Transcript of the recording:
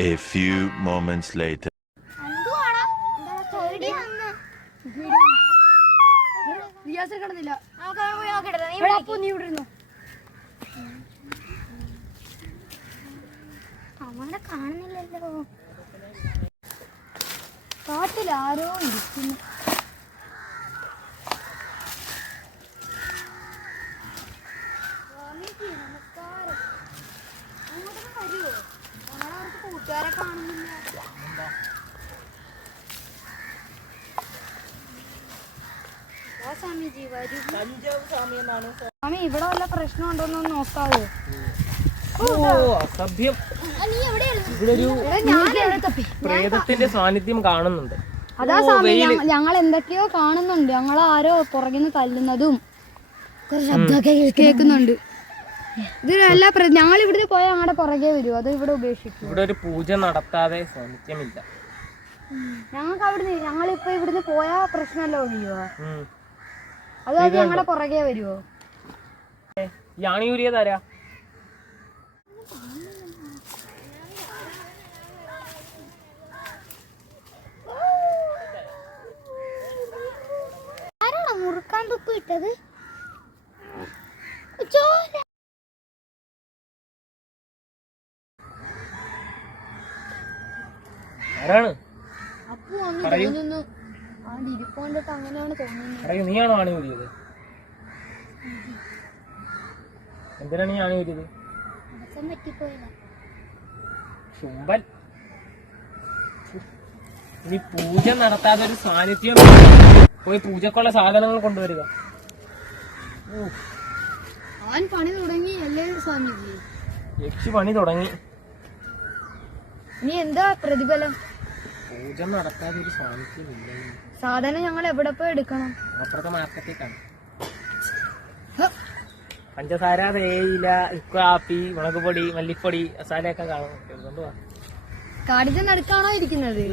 A few moments later. അവനെ കാണുന്നില്ലല്ലോ. കാട്ടിലാരോ ഇരിക്കുന്നു. നമസ്കാരം. അങ്ങോട്ടൊക്കെ വരുമോ? ഞങ്ങളവർക്ക് കൂട്ടുകാരെ കാണുന്നില്ല. സ്വാമിജി വരൂ. സ്വാമി ഇവിടെ വല്ല പ്രശ്നം ഉണ്ടോന്ന് നോക്കാവോ? അസഭ്യം. പ്രേതത്തിന്റെ സാന്നിധ്യം കാണുന്നുണ്ട്. അതാ സ്വാമി, ഞങ്ങൾ എന്തൊക്കെയോ കാണുന്നുണ്ട്. ഞങ്ങൾ ആരോ പുറകിന്ന് തല്ലുന്നതും ശബ്ദമൊക്കെ കേൾക്കുന്നുണ്ട്. ഇത് അല്ല, ഞങ്ങൾ ഇവിടുന്ന് പോയാൽ ഞങ്ങളുടെ പുറകെ വരും. അത് ഇവിടെ ഉപേക്ഷിക്കും. ഇവിടെ ഒരു പൂജ നടത്താതെ സാന്നിധ്യമില്ല. ഞങ്ങൾക്ക് അവിടുന്ന് ഞങ്ങളിപ്പോ ഇവിടുന്ന് പോയാ പ്രശ്നമല്ലോ ഒഴിയോ? അത് ഞങ്ങളുടെ പുറകെ വരുവോ? യാണിയൂരിയതാരാ? മുറുക്കാൻ തുപ്പ് ഇട്ടത് ആരാണ്? അപ്പു വന്ന് തോന്നുന്നു. ആ ഇരിപ്പോണ്ടിട്ട് അങ്ങനെയാണ് തോന്നുന്നത്. നീയാണോ ആണി ഊരിയത്? എന്തിനാണ് ഈ ആണി ഊരിയത്? പറ്റിപ്പോയതാ. ചുമ്പൻ. ഇനി പൂജ നടത്താതെ ഒരു സാന്നിധ്യം പോയി പൂജക്കുള്ള സാധനങ്ങൾ കൊണ്ടുവരിക. അവൻ പണി തുടങ്ങി അല്ലേ സ്വാമിജി? യക്ഷി പണി തുടങ്ങി. ഇനി എന്താ പ്രതിഫലം? പൂജ നടത്താതെ ഒരു സാന്നിധ്യം ഇല്ല. സാധനം ഞങ്ങൾ എവിടെ പോയി എടുക്കണം? അപ്പുറത്തെ മാർക്കറ്റേക്കാണ്. പഞ്ചസാര, തേയില, കാപ്പി, മുളക് പൊടി, മല്ലിപ്പൊടി, മസാലയൊക്കെ കാണും. കാടിന്റെ നടുക്കാണോ ഇരിക്കുന്നത്?